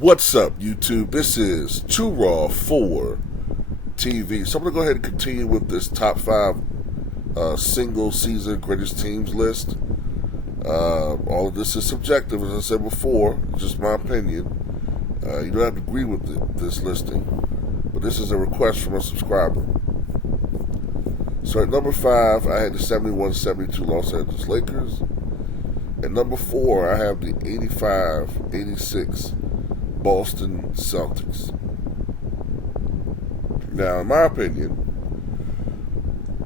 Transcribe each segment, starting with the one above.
What's up, YouTube? This is Too Raw for TV. So I'm going to go ahead and continue with this top 5 single season greatest teams list. All of this is subjective, as I said before. It's just my opinion. You don't have to agree with this listing, but this is a request from a subscriber. So at number 5, I had the 71-72 Los Angeles Lakers. At number 4, I have the 85-86 Boston Celtics. Now, in my opinion,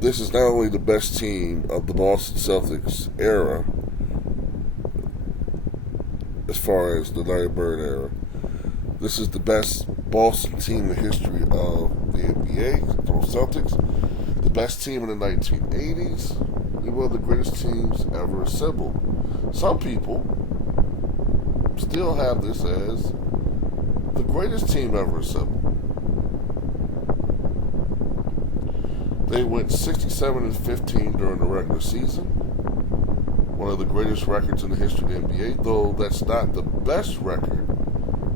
this is not only the best team of the Boston Celtics era, as far as the Larry Bird era, this is the best Boston team in the history of the NBA, the Celtics, the best team in the 1980s, and one of the greatest teams ever assembled. Some people still have this as the greatest team ever assembled. They went 67-15 during the regular season, one of the greatest records in the history of the NBA, though that's not the best record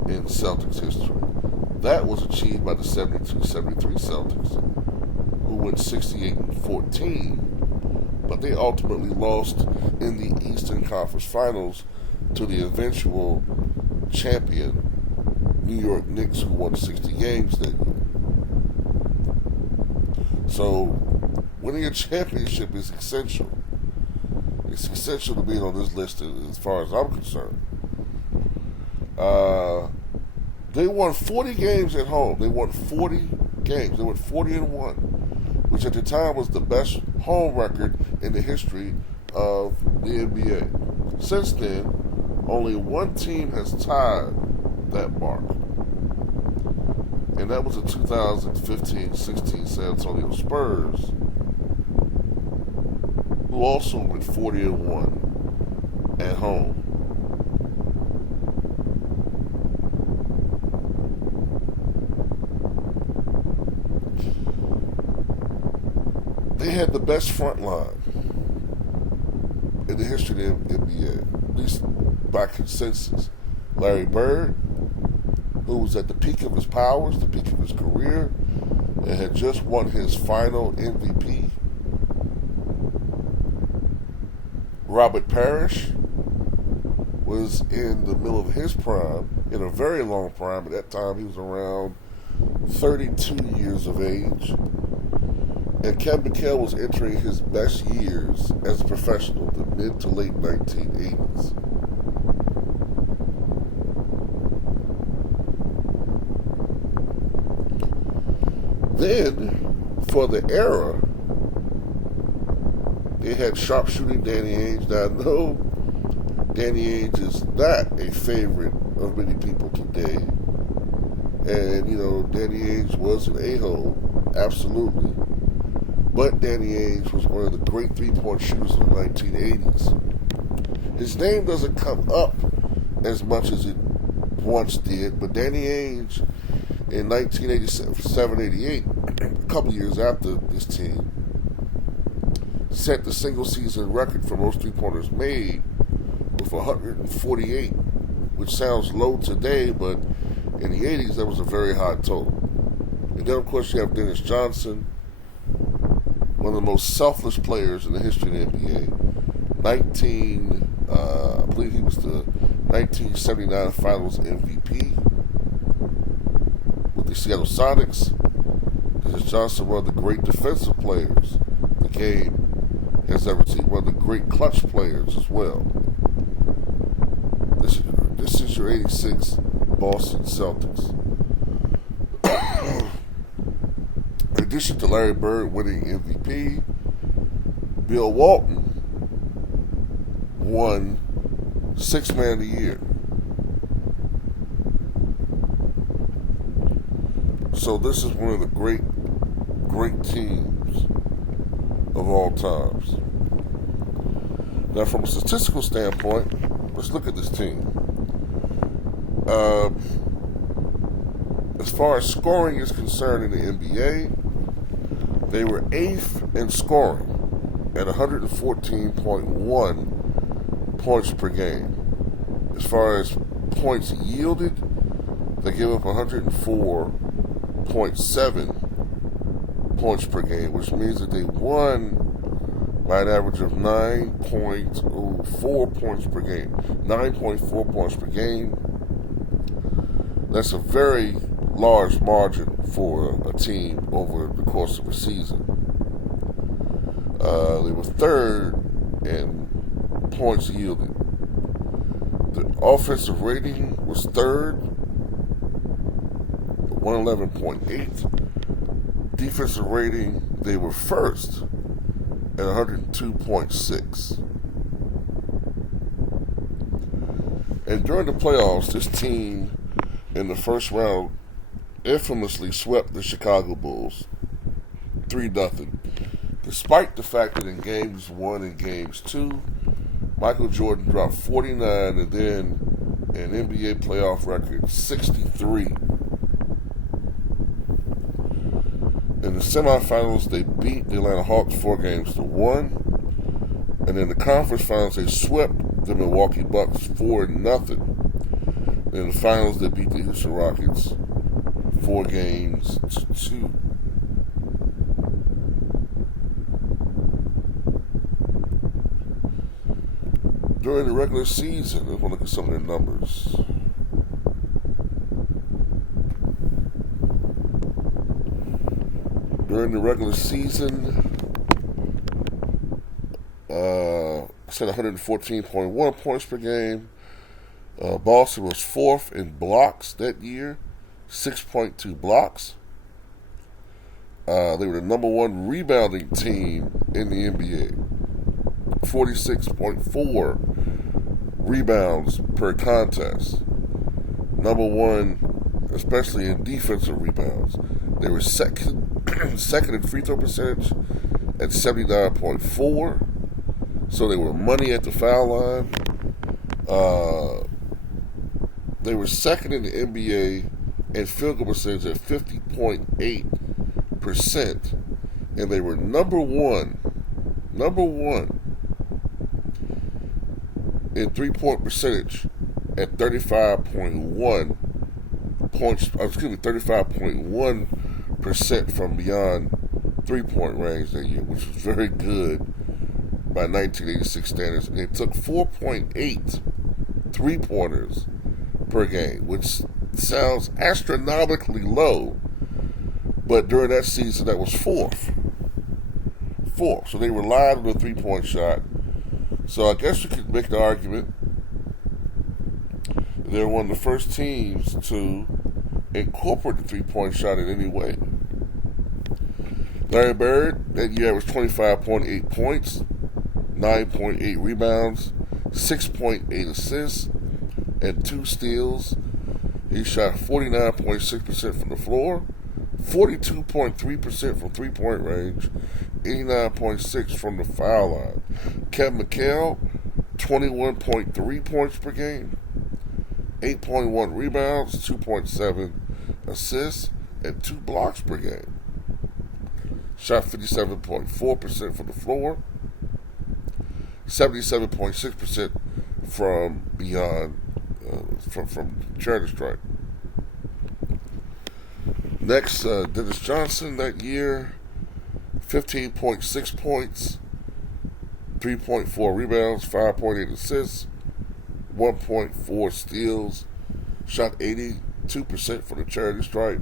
in Celtics history. That was achieved by the 72-73 Celtics, who went 68-14, but they ultimately lost in the Eastern Conference Finals to the eventual champion New York Knicks, who won 60 games that year. So, winning a championship is essential. It's essential to being on this list as far as I'm concerned. They won 40 games at home. They won 40 games. They went 40-1, which at the time was the best home record in the history of the NBA. Since then, only one team has tied that mark, and that was the 2015-16 San Antonio Spurs, who also went 40-1 at home. They had the best front line in the history of the NBA, at least by consensus. Larry Bird, who was at the peak of his powers, the peak of his career, and had just won his final MVP. Robert Parrish was in the middle of his prime, in a very long prime. At that time, he was around 32 years of age. And Ken McHale was entering his best years as a professional, the mid to late 1980s. Then, for the era, they had sharpshooting Danny Ainge. Now, I know Danny Ainge is not a favorite of many people today. And, you know, Danny Ainge was an a-hole, absolutely. But Danny Ainge was one of the great three-point shooters of the 1980s. His name doesn't come up as much as it once did, but Danny Ainge, in 1987-88, a couple years after this team, set the single-season record for most three-pointers made with 148, which sounds low today, but in the 80s, that was a very high total. And then, of course, you have Dennis Johnson, one of the most selfless players in the history of the NBA. I believe he was the 1979 Finals MVP with the Seattle Sonics. Dennis Johnson, one of the great defensive players the game has ever seen, one of the great clutch players as well. This is your 86 Boston Celtics. In addition to Larry Bird winning MVP, Bill Walton won Sixth Man of the Year. So this is one of the great teams of all times. Now, from a statistical standpoint, let's look at this team. As far as scoring is concerned in the NBA, they were 8th in scoring at 114.1 points per game. As far as points yielded, They gave up 104.7 points per game, which means that they won by an average of 9.4 points per game. 9.4 points per game. That's a very large margin for a team over the course of a season. They were third in points yielded. The offensive rating was third, 111.8. Defensive rating, they were first at 102.6. And during the playoffs, this team in the first round infamously swept the Chicago Bulls 3-0. Despite the fact that in games 1 and games 2, Michael Jordan dropped 49 and then an NBA playoff record 63. In the semifinals, they beat the Atlanta Hawks 4-1. And in the conference finals, they swept the Milwaukee Bucks 4-0. In the finals, they beat the Houston Rockets 4-2. During the regular season, let's look at some of their numbers. During the regular season, set 114.1 points per game. Boston was fourth in blocks that year, 6.2 blocks. They were the number one rebounding team in the NBA, 46.4 rebounds per contest. Number one, especially in defensive rebounds. They were second in free throw percentage at 79.4. So they were money at the foul line. They were second in the NBA in field goal percentage at 50.8%. And they were number one in three-point percentage at 35.1% from beyond three-point range that year, which was very good by 1986 standards. And they took 4.8 three-pointers per game, which sounds astronomically low, but during that season that was fourth. So they relied on the three-point shot. So I guess you could make the argument they're one of the first teams to incorporate the three-point shot in any way. Larry Bird, that year, was 25.8 points, 9.8 rebounds, 6.8 assists, and 2 steals. He shot 49.6% from the floor, 42.3% from three-point range, 89.6% from the foul line. Kevin McHale, 21.3 points per game, 8.1 rebounds, 2.7 assists, and 2 blocks per game. Shot 57.4% from the floor, 77.6% from beyond, from charity stripe. Next, Dennis Johnson that year, 15.6 points, 3.4 rebounds, 5.8 assists, 1.4 steals, shot 82% from the charity stripe,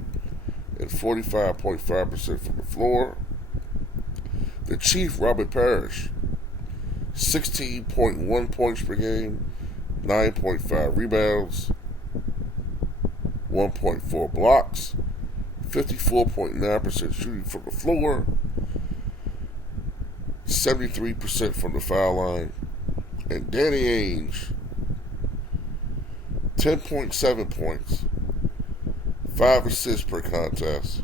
and 45.5% from the floor. The Chief, Robert Parrish, 16.1 points per game, 9.5 rebounds, 1.4 blocks, 54.9% shooting from the floor, 73% from the foul line. And Danny Ainge, 10.7 points, 5 assists per contest,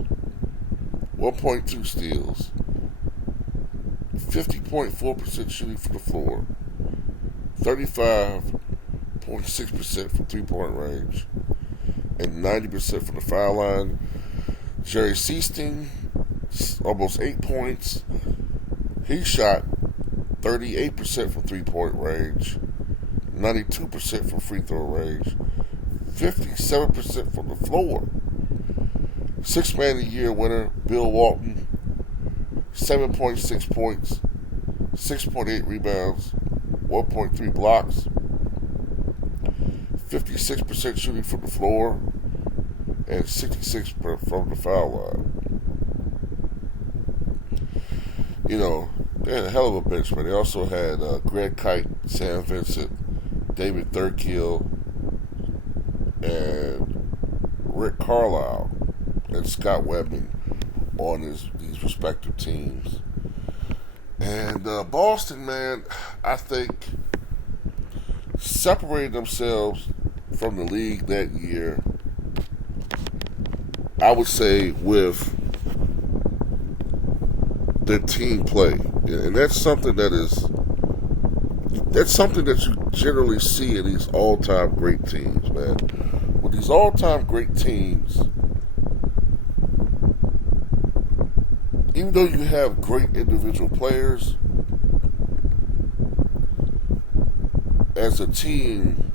1.2 steals, 50.4% shooting from the floor, 35.6% from three-point range, and 90% from the foul line. Jerry Seasting, almost 8 points. He shot 38% from three-point range, 92% from free throw range, 57% from the floor. Six Man of the Year winner, Bill Walton, 7.6 points, 6.8 rebounds, 1.3 blocks, 56% shooting from the floor, and 66% from the foul line. You know, they had a hell of a bench, man. They also had Greg Kite, Sam Vincent, David Thurkill, and Rick Carlisle and Scott Webman on these respective teams. And Boston, man, I think separated themselves from the league that year, I would say, with their team play. And that's something that you generally see in these all-time great teams, man. With these all-time great teams, even though you have great individual players, as a team,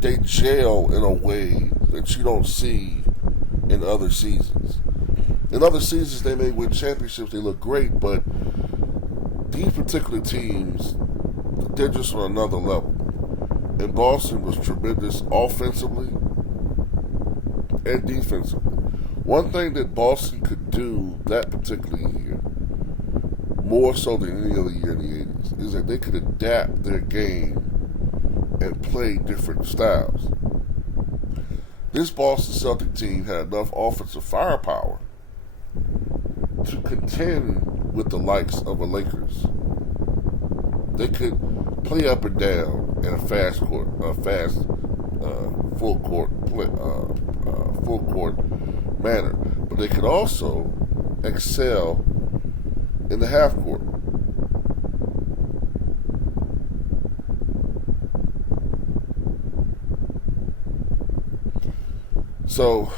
they gel in a way that you don't see in other seasons. In other seasons, they may win championships, they look great, but these particular teams, they're just on another level. And Boston was tremendous offensively and defensively. One thing that Boston could do that particular year, more so than any other year in the 80s, is that they could adapt their game and play different styles. This Boston Celtic team had enough offensive firepower to contend with the likes of the Lakers. They could play up and down in a full court manner, but they could also excel in the half court. So,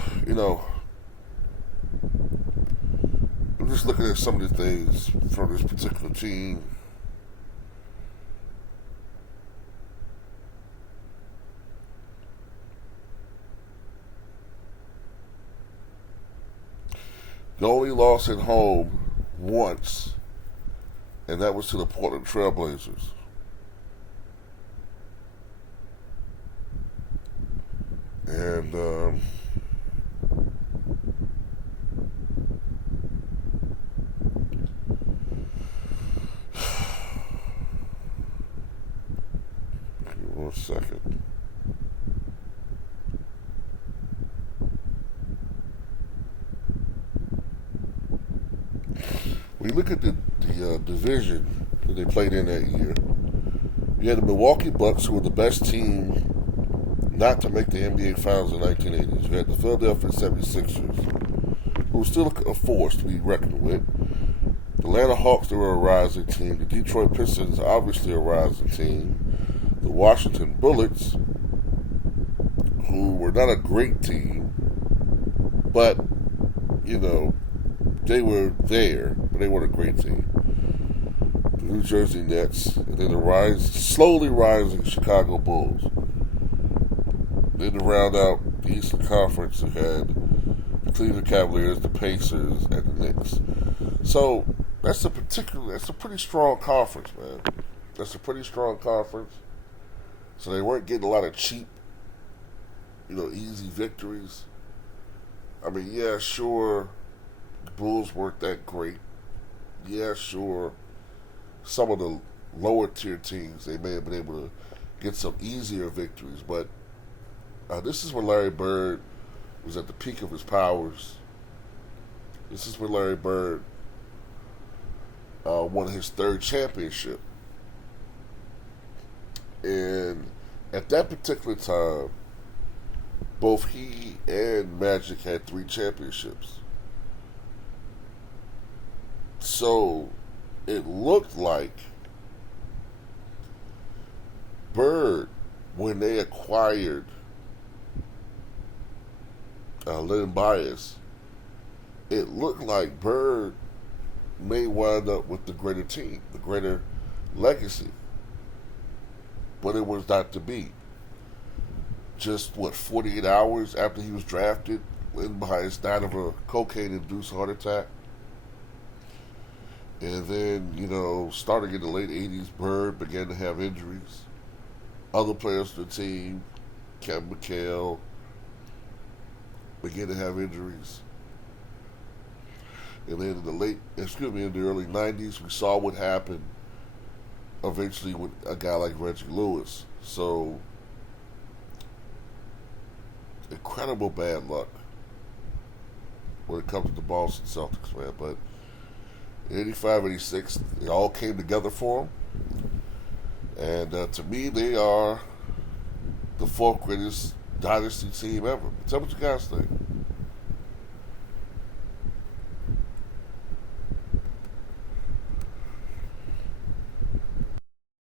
I'm just looking at some of the things from this particular team. They only lost at home once, and that was to the Portland Trailblazers. And give me 1 second. When you look at the division that they played in that year, you had the Milwaukee Bucks, who were the best team not to make the NBA Finals in the 1980s. You had the Philadelphia 76ers, who were still a force to be reckoned with. The Atlanta Hawks, they were a rising team. The Detroit Pistons, obviously a rising team. The Washington Bullets, who were not a great team, but, they were there, but they weren't a great team. The New Jersey Nets, and then the slowly rising Chicago Bulls. Then to round out the Eastern Conference, you had the Cleveland Cavaliers, the Pacers, and the Knicks. So that's a pretty strong conference, man. That's a pretty strong conference. So they weren't getting a lot of cheap, easy victories. I mean, yeah, sure, the Bulls weren't that great. Yeah, sure, some of the lower tier teams, they may have been able to get some easier victories, but this is when Larry Bird was at the peak of his powers. This is when Larry Bird won his third championship. And at that particular time, both he and Magic had 3 championships. So it looked like Bird, when they acquired Len Bias, it looked like Bird may wind up with the greater team, the greater legacy. But it was not to be. just, 48 hours after he was drafted, in behind, died of a cocaine-induced heart attack. And then, starting in the late 80s, Bird began to have injuries. Other players on the team, Kevin McHale, began to have injuries. And then in the early 90s, we saw what happened eventually with a guy like Reggie Lewis. So, incredible bad luck when it comes to the Boston Celtics, man. But in 85, 86, it all came together for them. And to me, they are the fourth greatest dynasty team ever. Tell me what you guys think.